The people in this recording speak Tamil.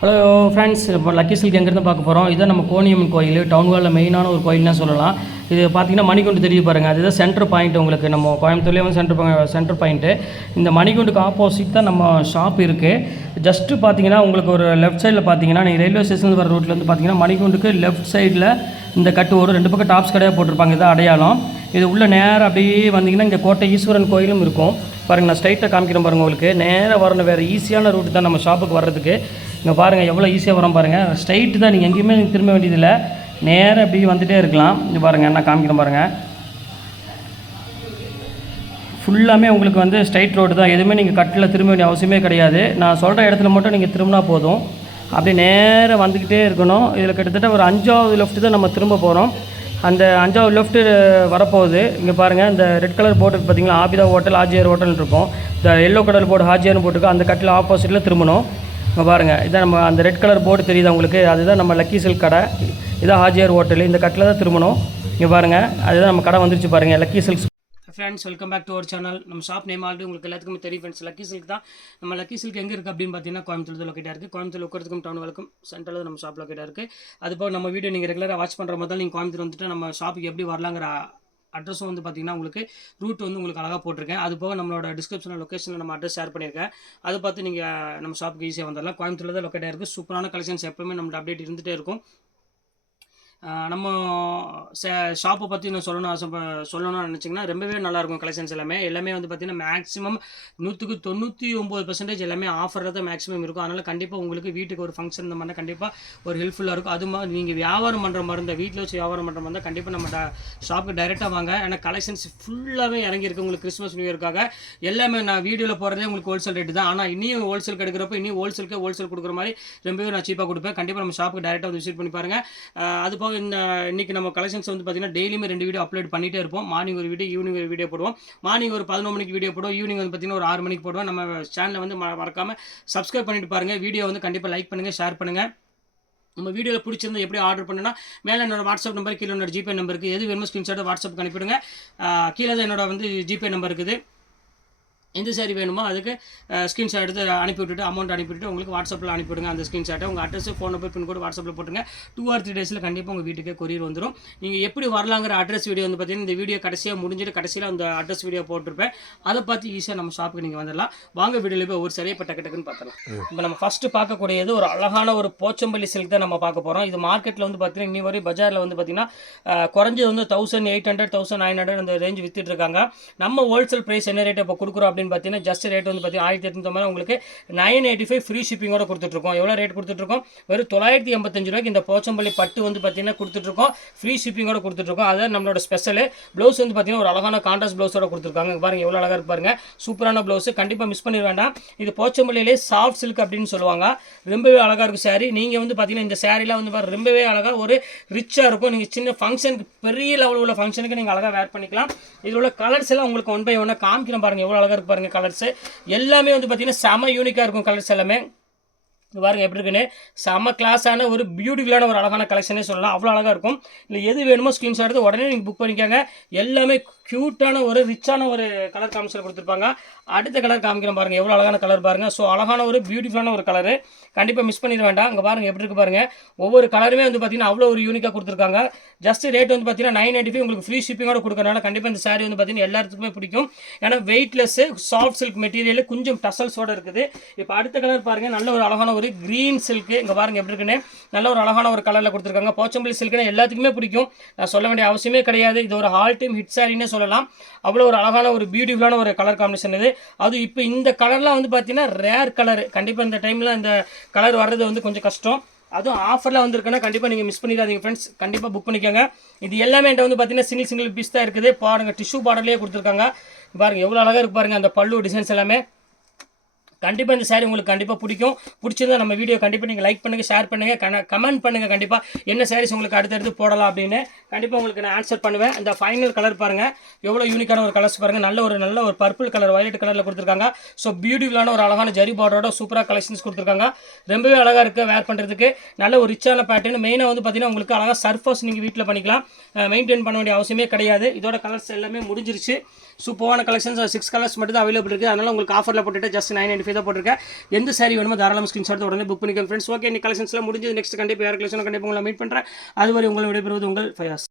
ஹலோ ஃப்ரெண்ட்ஸ், இப்போ லக்கி சில்க் எங்கேருந்து பார்க்க போகிறோம். இதுதான் நம்ம கோணியம்மன் கோயில், டவுன் ஹாலில் மெயினான ஒரு கோயில்னு சொல்லலாம். இது பார்த்தீங்கன்னா மணிகுண்டு தெரிய பாருங்கள், அதுதான் சென்டர் பாயிண்ட். உங்களுக்கு நம்ம கோயம்புத்தூர்லேயே வந்து சென்டர் பாயிண்ட்டு. இந்த மணிகுண்டுக்கு ஆப்போசிட் தான் நம்ம ஷாப் இருக்குது. ஜஸ்ட்டு பார்த்தீங்கன்னா உங்களுக்கு ஒரு லெஃப்ட் சைடில் பார்த்தீங்கன்னா நீங்கள் ரயில்வே ஸ்டேஷன் வர ரோட்லேருந்து பார்த்தீங்கன்னா மணிகுண்டுக்கு லெஃப்ட் சைடில் இந்த கட்டு ஒரு 2 பக்கம் டாப்ஸ் கடையாக போட்டிருப்பாங்க. இதான் அடையாளம். இது உள்ள நேராக அப்படியே வந்தீங்கன்னா இங்கே கோட்டை ஈஸ்வரன் கோயிலும் இருக்கும் பாருங்கள். நான் ஸ்ட்ரைட்டாக காமிக்கிறேன் பாருங்கள். உங்களுக்கு நேராக வரணும், வேறு ஈஸியான ரூட் தான் நம்ம ஷாப்புக்கு வர்றதுக்கு. இங்கே பாருங்கள் எவ்வளோ ஈஸியாக வரோம் பாருங்கள். ஸ்ட்ரைட்டு தான், நீங்கள் எங்கேயுமே திரும்ப வேண்டியதில்லை, நேராக அப்படி வந்துகிட்டே இருக்கலாம். இங்கே பாருங்கள், நான் காமிக்கிறேன் பாருங்கள். ஃபுல்லாமே உங்களுக்கு வந்து ஸ்ட்ரைட் ரோடு தான், எதுவுமே நீங்கள் கட்டில் திரும்ப வேண்டிய அவசியமே கிடையாது. நான் சொல்கிற இடத்துல மட்டும் நீங்கள் திரும்பினா போதும். அப்படியே நேராக வந்துக்கிட்டே இருக்கணும். இதில் கிட்டத்தட்ட ஒரு 5வது லெஃப்ட்டு தான் நம்ம திரும்ப போகிறோம். அந்த 5வது லெஃப்ட்டு வரப்போகுது. இங்கே பாருங்கள், இந்த ரெட் கலர் போர்டு பார்த்தீங்களா, ஆபிதா ஹோட்டல் ஹாஜியார் ஹோட்டல் இருக்கும். இந்த எல்லோ கலர் போர்டு ஹாஜியார்னு போட்டுருக்கு, அந்த கட்டில் ஆப்போசிட்டில் திரும்பணும். இங்கே பாருங்கள், இதான் நம்ம அந்த ரெட் கலர் போர்டு தெரியுது உங்களுக்கு, அதுதான் நம்ம லக்கி சில்க் கடை. இதான் ஹாஜியார் ஹோட்டல், இந்த கட்டில் தான் திரும்பணும். இங்கே பாருங்கள், அதுதான் நம்ம கடை வந்துருச்சு பாருங்கள், Lucky Silks. Friends, welcome back to our channel. நம்ம ஷாப் நேம் ஆல்ரெடி உங்களுக்கு எல்லாத்துக்குமே தெரியும் ஃப்ரெண்ட்ஸ், லக்கி சில்க் தான். நம்ம லக்கி சில்க் எங்கே இருக்குது அப்படின்னு பார்த்தீங்கன்னா கோயம்புத்தூர் லொக்கேட்டாக இருக்குது. கோயம்புத்தூர் உட்கிறதுக்கும் டவுன் வழக்கும் சென்டரில் நம்ம ஷாப் லொக்கேட்டாக இருக்குது. அதுபோல் நம்ம வீடியோ நீங்கள் ரெகுலராக வாட்ச் பண்ணுற மாதிரி நீங்கள் கோயம்புத்தூர் வந்துட்டு நம்ம ஷாப்புக்கு எப்படி வரலாங்கிற அட்ரஸும் வந்து பார்த்தீங்கன்னா உங்களுக்கு ரூட் வந்து உங்களுக்கு அழகாக போட்டிருக்கேன். அது போக நம்மளோட டிஸ்கிரிப்ஷனில் லொக்கேஷனில் நம்ம அட்ரஸ் ஷேர் பண்ணியிருக்கேன். அதை பார்த்து நீங்கள் நம்ம ஷாப்புக்கு ஈஸியாக வந்துடலாம். கோயம்புத்தூரில் தான் லொக்கேட்டாக இருக்குது. சூப்பரான கலெக்ஷன்ஸ் எப்பவுமே நம்மளோட அப்டேட் இருந்துகிட்டே இருக்கும். நம்ம ஷாப்பை பற்றி நான் சொல்லணும்னு நினச்சிங்கன்னா ரொம்பவே நல்லாயிருக்கும். கலெக்ஷன்ஸ் எல்லாமே வந்து பார்த்திங்கன்னா மேக்ஸிமம் 99% எல்லாமே ஆஃபரில் தான் மேக்ஸிமம் இருக்கும். அதனால் கண்டிப்பாக உங்களுக்கு வீட்டுக்கு ஒரு ஃபங்க்ஷன் இந்த மாதிரி கண்டிப்பாக ஒரு ஹெல்ப்ஃபுல்லாக இருக்கும். அது மாதிரி நீங்கள் வியாபாரம் பண்ணுற மாதிரி இருந்தால், வீட்டில் வச்சு வியாபாரம் பண்ணுற மாதிரி இருந்தால் கண்டிப்பாக நம்ம ஷாப்புக்கு டைரெக்டாக வாங்க. ஏன்னா கலெக்ஷன்ஸ் ஃபுல்லாகவே இறங்கியிருக்கு. உங்களுக்கு கிறிஸ்மஸ் நியூ இயர்க்காக எல்லாமே நான் வீடியோவில் போகிறதே உங்களுக்கு ஹோல்சேல் ரேட்டு தான். ஆனால் இன்னும் ஹோல்சேல் எடுக்கிறப்ப இன்னும் ஹோல்சேல் கொடுக்குற மாதிரி ரொம்பவே நான் சீப்பாக கொடுப்பேன். கண்டிப்பாக நம்ம ஷாப்புக்கு டைரெக்டாக வந்து விசிட் பண்ணி பாருங்கள். அது போக இன்னைக்கு நம்ம கலெக்ஷன்ஸ் வந்து பார்த்தீங்கன்னா டெய்லியுமே 2 வீடியோ அப்லோட் பண்ணிட்டே இருப்போம். மார்னிங் ஒரு வீடியோ, ஈவினிங் ஒரு வீடியோ போடுவோம். மார்னிங் ஒரு 11 மணிக்கு வீடியோ போடுவோம், ஈவினிங் வந்து பார்த்தீங்கன்னா ஒரு 6 மணிக்கு போடுவோம். நம்ம சேனலை வந்து மறக்காமல் சப்ஸ்கிரைப் பண்ணிட்டு பாருங்கள். வீடியோ வந்து கண்டிப்பாக லைக் பண்ணுங்கள், ஷேர் பண்ணுங்கள். நம்ம வீடியோவில் பிடிச்சிருந்தா எப்படி ஆர்டர் பண்ணுன்னா மேலே என்னோட வாட்ஸ்அப் நம்பர், கீழே என்னோட ஜிபே நம்பர் இருக்குது. எது வேணுமோ ஸ்க்ரீன்ஷாட்டை வாட்ஸ்அப்புக்கு அனுப்பிவிடுங்க. கீழே தான் என்னோட வந்து ஜிபே நம்பர் இருக்குது. எந்த சாரி வேணுமோ அதுக்கு ஸ்க்ரீன்ஷாட் எடுத்து அனுப்பிவிட்டுட்டு அமௌண்ட் அனுப்பிவிட்டு உங்களுக்கு வாட்ஸ்அப்பில் அனுப்பிவிடுங்க. அந்த ஸ்க்ரீன்ஷாட்டை உங்கள் அட்ரஸ், ஃபோன் நம்பர், பின்கோடு வாட்ஸ்அப்பில் போட்டுருங்க. 2 or 3 டேஸில் கண்டிப்பாக உங்கள் வீட்டுக்கு கொரியர் வந்துடும். நீங்கள் எப்படி வரலாங்கிற அட்ரஸ் வீடியோ வந்து பார்த்தீங்கன்னா இந்த வீடியோ கடைசியாக முடிஞ்சிட்டு கடைசியில் அந்த அட்ரஸ் வீடியோ போட்டிருப்பேன். அதை பார்த்து ஈஸியாக நம்ம ஷாப்புக்கு நீங்கள் வந்துடலாம். வாங்க வீடியோவில் போய் ஒரு சரியாக இப்போ டக்குன்னு பார்த்துக்கலாம். இப்போ நம்ம ஃபஸ்ட்டு பார்க்கக்கூடியது ஒரு அழகான ஒரு போச்சம்பள்ளி சில்க் தான் நம்ம பார்க்க போகிறோம். இது மார்க்கெட்டில் வந்து பார்த்தீங்கன்னா இன்னி வரை பஜாரில் வந்து பார்த்தீங்கன்னா குறைஞ்சது வந்து 1800, 1900 அந்த ரேஞ்ச் வித்துட்டு இருக்காங்க. நம்ம ஹோல்சேல் ப்ரைஸ் என்ன ரேட் இப்போ கொடுக்குறோம் அப்படின்னு பார்த்தீங்கன்னா ஜஸ்ட் ரேட் வந்து பார்த்தீங்கன்னா 1850 உங்களுக்கு 985 ஃப்ரீ ஷிப்பிங்கோட கொடுத்துட்ருக்கோம். எவ்வளோ ரேட் கொடுத்துட்ருக்கோம்? வெறும் 985 ரூபாய்க்கு இந்த போச்சம்பள்ளி பட்டு வந்து பார்த்தீங்கன்னா கொடுத்துட்ருக்கோம். ஃப்ரீ ஷிப்பிங்கோட கொடுத்துட்ருக்கோம். அதான் நம்மளோட ஸ்பெஷல். ப்ளவுஸ் வந்து பார்த்தீங்கன்னா ஒரு அழகான கான்ட்ராஸ்ட் ப்ளவுஸோட கொடுத்துருக்காங்க. பாருங்க எவ்வளோ அழகாக இருப்பாருங்க, சூப்பரான ப்ளவுஸ். கண்டிப்பாக மிஸ் பண்ணிட வேண்டாம். இது போச்சம்பள்ளியிலே சாஃப்ட் சில்க் அப்படின்னு சொல்லுவாங்க. ரொம்பவே அழகாக இருக்கும் சாரீ. நீங்கள் வந்து பார்த்தீங்கன்னா இந்த சாரீலாம் வந்து பாருங்க ரொம்பவே அழகாக ஒரு ரிச்சாக இருக்கும். நீங்கள் சின்ன ஃபங்க்ஷனுக்கு, பெரிய லெவலில் உள்ள ஃபங்க்ஷனுக்கு நீங்கள் அழகாக வேர் பண்ணிக்கலாம். இதில் உள்ள கலர்ஸ் எல்லாம் உங்களுக்கு 1 by 1 காமிக்கிறேன் பாருங்கள். எவ்வளோ அழகாக இருக்கு பாருங்கள் கலர்ஸ். எல்லாமே வந்து பார்த்தீங்கன்னா செம யூனிக்காக இருக்கும் கலர்ஸ் எல்லாமே. பாருங்க எப்படி இருக்குன்னு, செம்ம கிளாஸான ஒரு பியூட்டிஃபுல்லான ஒரு அழகான கலெக்ஷனே சொல்லலாம். அவ்வளோ அழகாக இருக்கும். இல்லை எது வேணுமோ ஸ்க்ரீன்ஷாட் எடுத்து உடனே நீங்கள் புக் பண்ணிக்காங்க. எல்லாமே க்யூட்டான ஒரு ரிச்சான ஒரு கலர் காமிஷன் கொடுத்துருப்பாங்க. அடுத்த கலர் காமிக்கிறேன் பாருங்கள், எவ்வளோ அழகான கலர் பாருங்கள். ஸோ அழகான ஒரு பியூட்டிஃபுல்லான ஒரு கலரு, கண்டிப்பாக மிஸ் பண்ணிட வேண்டாம். அங்கே பாருங்கள் எப்படி இருக்குது பாருங்கள். ஒவ்வொரு கலருமே வந்து பார்த்தீங்கன்னா அவ்வளோ ஒரு யூனிக்காக கொடுத்துருக்காங்க. ஜஸ்ட் ரேட் வந்து பார்த்தீங்கன்னா 985 உங்களுக்கு ஃப்ரீ ஷிப்பிங்கோட கொடுக்கறனால கண்டிப்பாக இந்த சாரீ வந்து பார்த்தீங்கன்னா எல்லாத்துக்குமே பிடிக்கும். ஏன்னா வெயிட்லெஸ் சாஃப்ட் சில்க் மெட்டீரியல், கொஞ்சம் டசல்ஸோடு இருக்குது. இப்போ அடுத்த கலர் பாருங்கள், நல்ல ஒரு அழகான ஒரு க்ரீன் சில்க்கு. இங்கே பாருங்கள் எப்படி இருக்குன்னு, நல்ல ஒரு அழகான ஒரு கலரில் கொடுத்துருக்காங்க. போச்சம்பள்ளி சில்க்குன்னு எல்லாத்துக்குமே பிடிக்கும், நான் சொல்ல வேண்டிய அவசியமே கிடையாது. இது ஒரு ஆல் டைம் ஹிட் சாரின்னே சொல்லலாம். அவ்வளோ ஒரு அழகான ஒரு பியூட்டிஃபுல்லான ஒரு கலர் காம்பினேஷன் இது. அது இப்போ இந்த கலர்லாம் வந்து பார்த்தீங்கன்னா ரேர் கலர். கண்டிப்பாக இந்த டைமில் இந்த கலர் வர்றது வந்து கொஞ்சம் கஷ்டம். அதுவும் ஆஃபரில் வந்துருக்குன்னா கண்டிப்பாக நீங்கள் மிஸ் பண்ணிடாதீங்க ஃப்ரெண்ட்ஸ். கண்டிப்பாக புக் பண்ணிக்கோங்க. இது எல்லாமே என்கிட்ட வந்து பார்த்தீங்கன்னா சிங்கிள் பீஸ் தான் இருக்குது. பாருங்கள் டிஷ்யூ பார்டர்லேயே கொடுத்துருக்காங்க. பாருங்கள் எவ்வளோ அழகாக இருக்கு பாருங்கள் அந்த பல்லு டிசைன்ஸ் எல்லாமே. கண்டிப்பாக இந்த சாரீ உங்களுக்கு கண்டிப்பாக பிடிக்கும். பிடிச்சிருந்தா நம்ம வீடியோ கண்டிப்பாக நீங்கள் லைக் பண்ணுங்கள், ஷேர் பண்ணுங்கள், கமெண்ட் பண்ணுங்கள். கண்டிப்பாக என்ன சாரீஸ் உங்களுக்கு அடுத்தடுத்து போடலாம் அப்படின்னு கண்டிப்பாக உங்களுக்கு நான் ஆன்சர் பண்ணுவேன். இந்த ஃபைனல் கலர் பாருங்கள், எவ்வளோ யூனிக்கான ஒரு கலர்ஸ் பாருங்கள். நல்ல ஒரு பர்பிள் கலர், வயலட் கலரில் கொடுத்துருக்காங்க. ஸோ பியூட்டிஃபுல்லான ஒரு அழகான ஜரி பார்டரோட சூப்பராக கலெக்ஷன்ஸ் கொடுத்துருக்காங்க. ரொம்பவே அழகாக இருக்குது வேர் பண்ணுறதுக்கு. நல்ல ஒரு ரிச்சான பேட்டர்ன். மெயினாக வந்து பார்த்தீங்கன்னா உங்களுக்கு அழகாக சர்ஃபஸ் நீங்கள் வீட்டில் பண்ணிக்கலாம், மெயின்டைன் பண்ண வேண்டிய அவசியமே கிடையாது. இதோட கலர்ஸ் எல்லாமே முடிஞ்சிருச்சு. சூப்பரான கலெக்ஷன்ஸ் 6 கலர்ஸ் மட்டும் தான் அவைலபிள் இருக்குது. அதனால் உங்களுக்கு ஆஃபரில் போட்டுட்டு ஜஸ்ட் 995 தான் போட்டிருக்கேன். எந்த சாரி வேணுமோ தாராளமாக ஸ்க்ரீன்ஷாட் உடனே புக் பண்ணிக்கோங்க ஃப்ரெண்ட்ஸ். ஓகே, இன்னைக்கு கலெக்ஷன்ஸ்லாம் முடிஞ்சது. நெக்ஸ்ட் கண்டிப்பாக வேறு கலெக்ஷன் கண்டிப்பாக உங்களை மீட் பண்ணுறேன். அதுவரை உங்களை விடைபெறுவது உங்கள் ஃபயாஸ்.